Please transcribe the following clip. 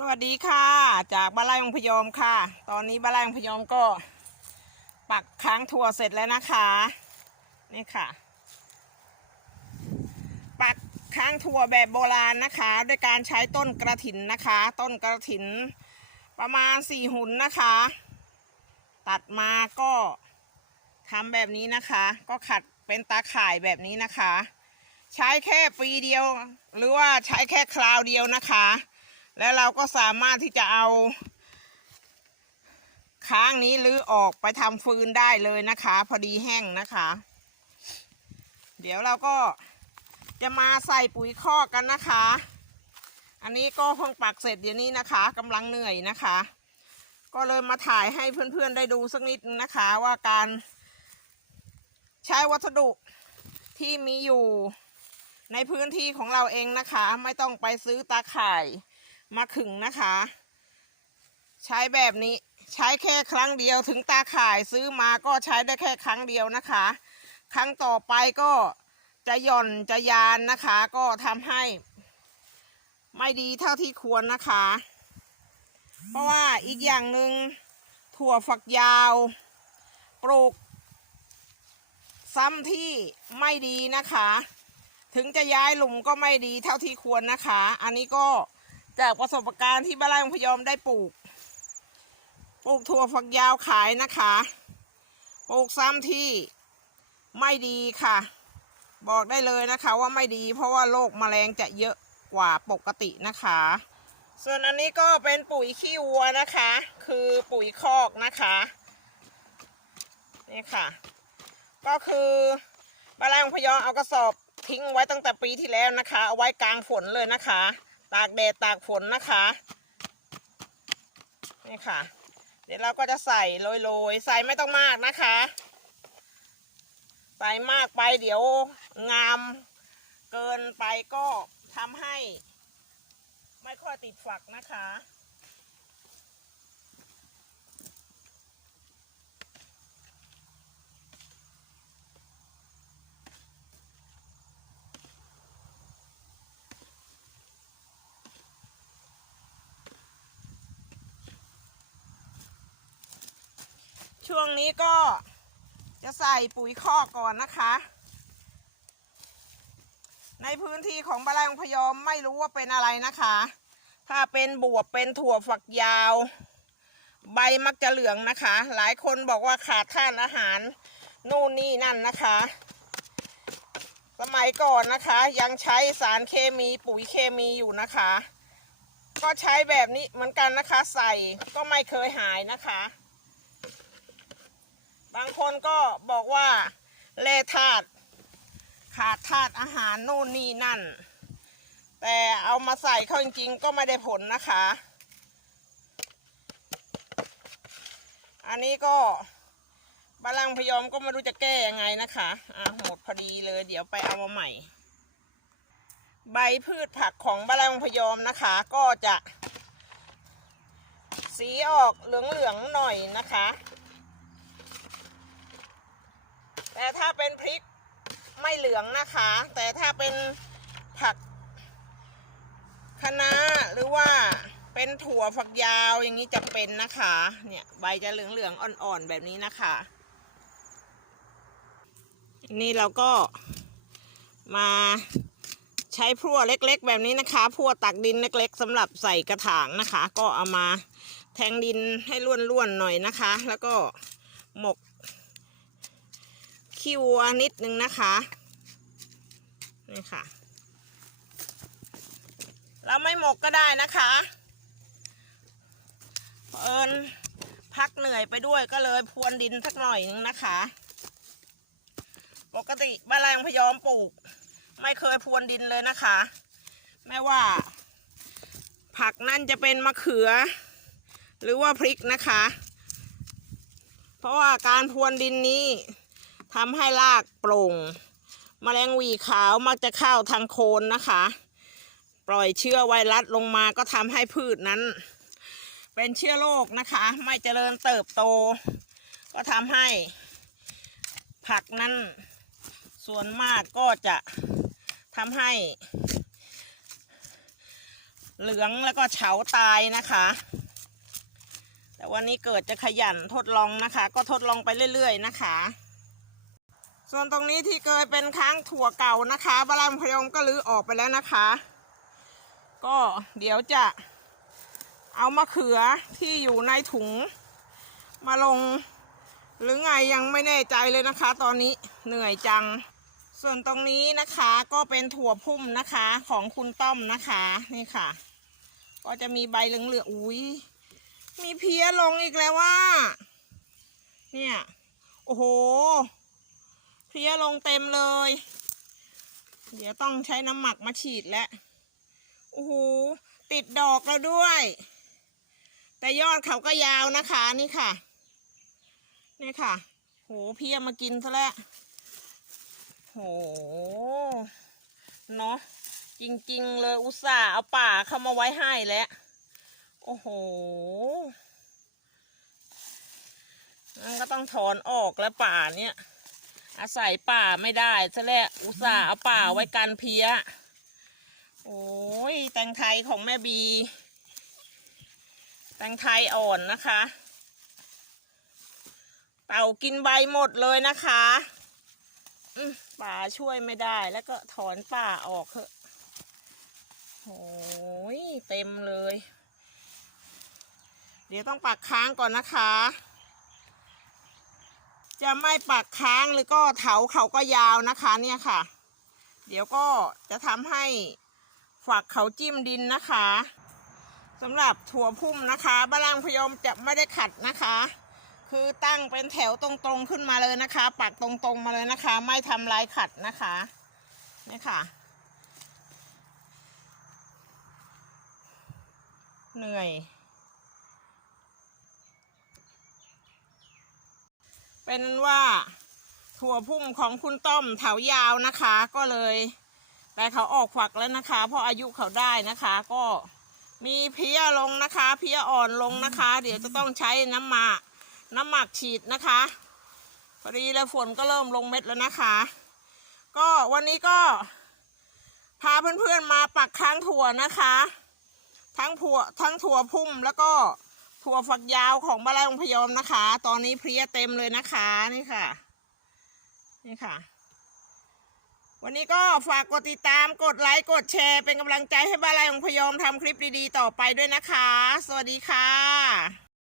สวัสดีค่ะ จากบ้านไร่องพยอมค่ะ ตอนนี้บ้านไร่องพยอมก็ ปักค้างถั่วเสร็จแล้วนะคะ นี่ค่ะ ปักค้างถั่วแบบโบราณนะคะด้วยการใช้ต้นกระถินนะคะ ต้นกระถินประมาณสี่หุ่นนะคะ ตัดมาก็ทำแบบนี้นะคะ ก็ขัดเป็นตาข่ายแบบนี้นะคะ ใช้แค่ปีเดียว หรือว่าใช้แค่คราวเดียวนะคะ แล้วเราก็สามารถที่จะเอา ค้างนี้รื้อออกไปทำฟืนได้เลยนะคะ พอดีแห้งนะคะ เดี๋ยวเราก็จะมาใส่ปุ๋ยคอกกันนะคะ อันนี้ก็เพิ่งปักเสร็จเดี๋ยวนี้นะคะกำลังเหนื่อยนะคะ ก็เลยมาถ่ายให้เพื่อนๆได้ดูสักนิดนึงนะคะว่าการใช้วัสดุที่มีอยู่ในพื้นที่ของเราเองนะคะ ไม่ต้องไปซื้อตาข่าย มาขึงนะคะ ใช้แบบนี้ใช้แค่ครั้งเดียวถึงตาข่ายซื้อมาก็ใช้ได้แค่ครั้งเดียวนะคะ ครั้งต่อไปก็จะหย่อนจะยานนะคะ ก็ทำให้ ไม่ดีเท่าที่ควรนะคะ เพราะว่าอีกอย่างหนึ่งถั่วฝักยาวปลูก ซ้ำที่ไม่ดีนะคะ ถึงจะย้ายหลุมก็ไม่ดีเท่าที่ควรนะคะ อันนี้ก็ จากประสบการณ์ที่บ้านไร่ของพยอมได้ปลูก ปลูกถั่วฝักยาวขายนะคะ ปลูกซ้ำที่ไม่ดีค่ะ บอกได้เลยนะคะว่าไม่ดี เพราะว่าโรคแมลงจะเยอะกว่าปกตินะคะ ส่วนอันนี้ก็เป็นปุ๋ยขี้วัวนะคะ คือปุ๋ยคอกนะคะนี่ค่ะ ก็คือบ้านไร่ของพยอมเอากระสอบทิ้งไว้ตั้งแต่ปีที่แล้วนะคะ เอาไว้กลางฝนเลยนะคะ ตากแดดตากฝนนะคะนี่ค่ะ เดี๋ยวเราก็จะใส่โรยๆ ใส่ไม่ต้องมากนะคะ ใส่มากไปเดี๋ยวงามเกินไปก็ทำให้ ไม่ค่อยติดฝักนะคะ ช่วงนี้ก็จะใส่ปุ๋ยคอกก่อนนะคะ ในพื้นที่ของบ้านไร่องพยอมไม่รู้ว่าเป็นอะไรนะคะ ถ้าเป็นบวบเป็นถั่วฝักยาว ใบมักจะเหลืองนะคะ หลายคนบอกว่าขาดธาตุอาหารนู่นนี่นั่นนะคะ สมัยก่อนนะคะยังใช้สารเคมีปุ๋ยเคมีอยู่นะคะ ก็ใช้แบบนี้เหมือนกันนะคะ ใส่ก็ไม่เคยหายนะคะ บางคนก็บอกว่าแร่ธาตุขาดธาตุอาหารนู่นนี่นั่น แต่เอามาใส่เข้าจริงๆ ก็ไม่ได้ผลนะคะ อันนี้ก็บาลังพยอมก็ไม่รู้จะแก้ยังไงนะคะอะหมดพอดีเลยเดี๋ยวไปเอามาใหม่ ใบพืชผักของบาลังพยอมนะคะ ก็จะสีออกเหลืองๆหน่อยนะคะ แต่ถ้าเป็นพริกไม่เหลืองนะคะ แต่ถ้าเป็นผักคะน้าหรือว่าเป็นถั่วฝักยาวอย่างนี้จะเป็นนะคะ เนี่ยใบจะเหลืองๆอ่อนๆแบบนี้นะคะ นี่เราก็มาใช้พรั่วเล็กๆ แบบนี้นะคะพรั่วตักดินเล็กๆสำหรับใส่กระถางนะคะ ก็เอามาแทงดินให้ล้วนๆหน่อยนะคะ แล้วก็หมก ขี้วัวนิดนึงนะคะ นี่ค่ะ เราไม่หมกก็ได้นะคะเอิญพักเหนื่อยไปด้วยก็เลยพรวนดินสักหน่อยนึงนะคะ ปกติบ้านแรงพยอมปลูก ไม่เคยพรวนดินเลยนะคะ ไม่ว่า ผักนั่นจะเป็นมะเขือ หรือว่าพริกนะคะ เพราะว่าการพรวนดินนี้ ทำให้รากโปร่งแมลงวีขาวมักจะเข้าทางโคนนะคะ ปล่อยเชื้อไวรัสลงมาก็ทำให้พืชนั้น เป็นเชื้อโรคนะคะ ไม่เจริญเติบโต ก็ทำให้ผักนั้นส่วนมากก็จะทำให้ เหลืองแล้วก็เฉาตายนะคะ แต่วันนี้เกิดจะขยันทดลองนะคะ ก็ทดลองไปเรื่อย ๆ นะคะ ส่วนตรงนี้ที่เคยเป็นค้างถั่วเก่านะคะบารามพยมก็รื้อออกไปแล้วนะคะ ก็เดี๋ยวจะเอามะเขือที่อยู่ในถุงมาลง หรือไงยังไม่แน่ใจเลยนะคะ ตอนนี้เหนื่อยจัง ส่วนตรงนี้นะคะก็เป็นถั่วพุ่มนะคะของคุณต้อมนะคะนี่ค่ะ ก็จะมีใบเหลืองๆอุ้ยมีเพี้ยลงอีกแล้วว่า เนี่ย โอ้โห พี้ยลงเต็มเลย เดี๋ยวต้องใช้น้ำหมักมาฉีดแล้วโอ้โหติดดอกแล้วด้วย แต่ยอดเขาก็ยาวนะคะนี่ค่ะ นี่ค่ะ โหเพี้ยมากินซะแล้วโหเนาะจริงๆ เลยอุตส่าห์เอาป่าเข้ามาไว้ให้แล้ว โอ้โหมันก็ต้องถอนออกแล้วป่าเนี่ย อาศัยป่าไม่ได้ซะแล้วอุตส่าห์เอาป่าไว้กันเพี้ย โอ้ยแตงไทยของแม่บี แตงไทยอ่อนนะคะ เต่ากินใบหมดเลยนะคะป่าช่วยไม่ได้แล้วก็ถอนป่าออกเถอะโอ้ยเต็มเลย เดี๋ยวต้องปักค้างก่อนนะคะ จะไม่ปักค้างหรือก็เถาเขาก็ยาวนะคะเนี่ยค่ะ เดี๋ยวก็จะทำให้ฝักเขาจิ้มดินนะคะสำหรับถั่วพุ่มนะคะบาลังพยมจะไม่ได้ขัดนะคะ คือตั้งเป็นแถวตรงๆขึ้นมาเลยนะคะ ปักตรงๆมาเลยนะคะ ไม่ทำลายขัดนะคะนี่ค่ะ เหนื่อย เป็นว่าถั่วพุ่มของคุณต้อมเถายาวนะคะ ก็เลยแต่เขาออกฝักแล้วนะคะ เพราะอายุเขาได้นะคะ ก็มีเพี้ยลงนะคะ เพี้ยอ่อนลงนะคะ เดี๋ยวจะต้องใช้น้ำหมักน้ำหมักฉีดนะคะพอดีแล้วฝนก็เริ่มลงเม็ดแล้วนะคะ ก็วันนี้ก็ พาเพื่อนๆมาปักค้างถั่วนะคะ ทั้งผัวทั้งถั่วพุ่มแล้วก็ ถั่วฝักยาวของบ้านไร่องพยอมนะคะ ตอนนี้เพลียเต็มเลยนะคะนี่ค่ะ นี่ค่ะ วันนี้ก็ฝากกดติดตามกดไลค์กดแชร์เป็นกำลังใจให้บ้านไร่องพยอมทำคลิปดีๆต่อไปด้วยนะคะ สวัสดีค่ะ